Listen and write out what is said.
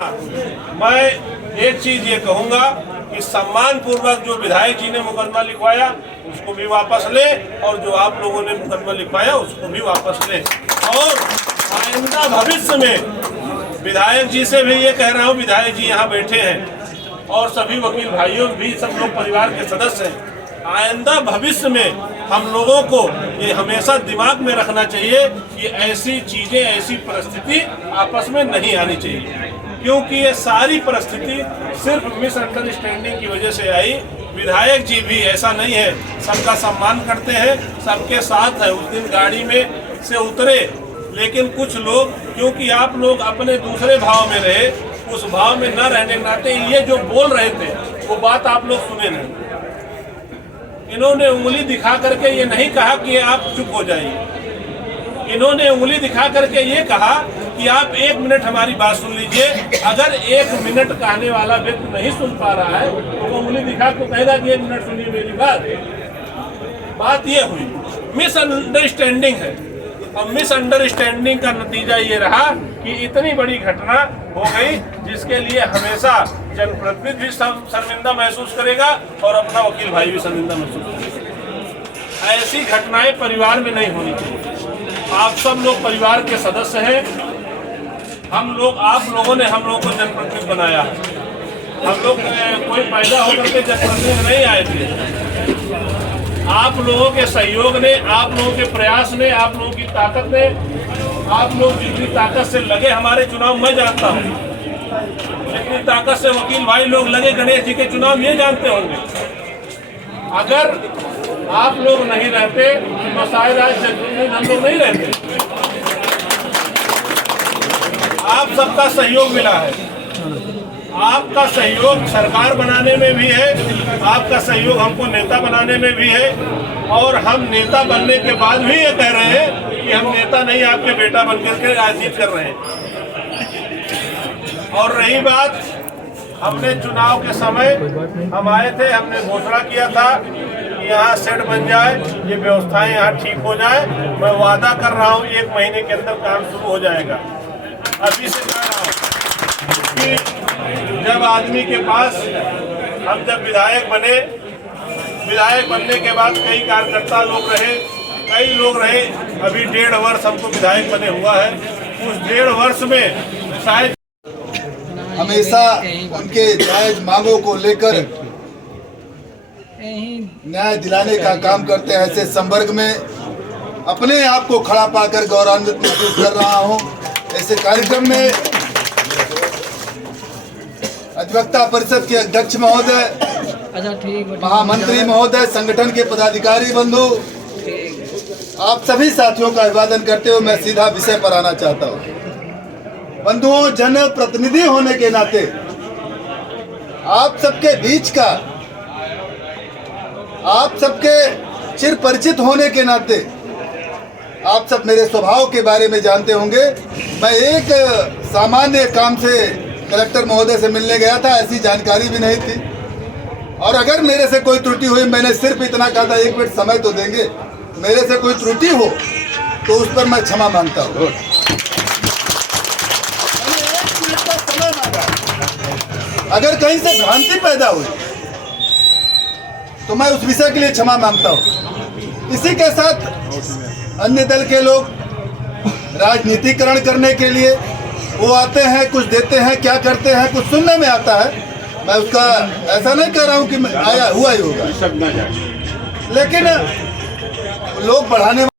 मैं एक चीज ये कहूंगा कि सम्मान पूर्वक जो विधायक जी ने मुकदमा लिखवाया उसको भी वापस ले और जो आप लोगों ने मुकदमा लिखवाया उसको भी वापस ले। और आइंदा भविष्य में विधायक जी से भी ये कह रहा हूँ, विधायक जी यहाँ बैठे हैं और सभी वकील भाइयों भी सब लोग परिवार के सदस्य हैं। आइंदा भविष्य में हम लोगों को ये हमेशा दिमाग में रखना चाहिए कि ऐसी चीजें, ऐसी परिस्थिति आपस में नहीं आनी चाहिए, क्योंकि ये सारी परिस्थिति सिर्फ मिसअंडरस्टैंडिंग की वजह से आई। विधायक जी भी ऐसा नहीं है, सबका सम्मान करते हैं, सबके साथ है। उस दिन गाड़ी में से उतरे, लेकिन कुछ लोग, क्योंकि आप लोग अपने दूसरे भाव में रहे, उस भाव में न रहने के नाते ये जो बोल रहे थे वो बात आप लोग सुने नहीं। इन्होंने उंगली दिखा करके ये नहीं कहा कि आप चुप हो जाइए, इन्होंने उंगली दिखा करके ये कहा कि आप 1 मिनट हमारी बात सुन लीजिए। अगर 1 मिनट कहने वाला व्यक्ति नहीं सुन पा रहा है तो वो उंगली दिखा तो कहेगा कि 1 मिनट सुनिए मेरी बात ये हुई। मिसअंडरस्टैंडिंग है और मिसअंडरस्टैंडिंग का नतीजा ये रहा कि इतनी बड़ी घटना हो गई, जिसके लिए हमेशा जनप्रतिनिधि भी शर्मिंदा महसूस करेगा और अपना वकील भाई भी शर्मिंदा महसूस करेगा। ऐसी घटनाएं परिवार में नहीं होनी चाहिए। आप सब लोग परिवार के सदस्य हैं। हम लोग, आप लोगों ने हम लोगों को जनप्रतिनिधि बनाया। हम लोग कोई पैदा होकर के जनप्रतिनिधि नहीं आए थे। आप लोगों के सहयोग ने, आप लोगों के प्रयास ने, आप लोगों की ताकत ने, आप लोग जितनी ताकत से लगे हमारे चुनाव, मैं जानता हूँ जितनी ताकत से वकील भाई लोग लगे गणेश जी के चुनाव, ये जानते होंगे। अगर आप लोग नहीं रहते तो शायद आज हम लोग नहीं रहते। आप सबका सहयोग मिला है, आपका सहयोग सरकार बनाने में भी है, आपका सहयोग हमको नेता बनाने में भी है। और हम नेता बनने के बाद भी ये कह रहे हैं कि हम नेता नहीं, आपके बेटा बनकर के राजनीति कर रहे हैं। और रही बात, हमने चुनाव के समय हम आए थे, हमने घोषणा किया था कि यहाँ सेट बन जाए, ये व्यवस्थाएं यहाँ ठीक हो जाए। मैं वादा कर रहा हूँ 1 महीने के अंदर काम शुरू हो जाएगा। अभी से कह रहा हूँ कि जब आदमी के पास, हम जब विधायक बने, विधायक बनने के बाद कई कार्यकर्ता लोग रहे, कई लोग रहे। अभी 1.5 वर्ष हमको विधायक बने हुआ है। उस 1.5 वर्ष में शायद हमेशा उनके जायज मांगों को लेकर न्याय दिलाने का काम करते हैं। ऐसे संवर्ग में अपने आप को खड़ा पाकर गौरवान्वित महसूस कर रहा हूं। ऐसे कार्यक्रम में अधिवक्ता परिषद के अध्यक्ष महोदय, महामंत्री महोदय, संगठन के पदाधिकारी बंधु, आप सभी साथियों का अभिवादन करते हुए मैं सीधा विषय पर आना चाहता हूं। बंधुओं, जनप्रतिनिधि होने के नाते, आप सबके बीच का, आप सबके चिर परिचित होने के नाते, आप सब मेरे स्वभाव के बारे में जानते होंगे। मैं एक सामान्य काम से कलेक्टर महोदय से मिलने गया था, ऐसी जानकारी भी नहीं थी। और अगर मेरे से कोई त्रुटि हुई, मैंने सिर्फ इतना कहा था 1 मिनट समय तो देंगे, मेरे से कोई त्रुटि हो तो उस पर मैं क्षमा मांगता हूँ। अगर कहीं से भ्रांति पैदा हुई तो मैं उस विषय के लिए क्षमा मांगता हूं। इसी के साथ अन्य दल के लोग राजनीतिकरण करने के लिए वो आते हैं, कुछ देते हैं, क्या करते हैं, कुछ सुनने में आता है। मैं उसका ऐसा नहीं कह रहा हूं कि आया हुआ ही होगा, लेकिन लोग बढ़ाने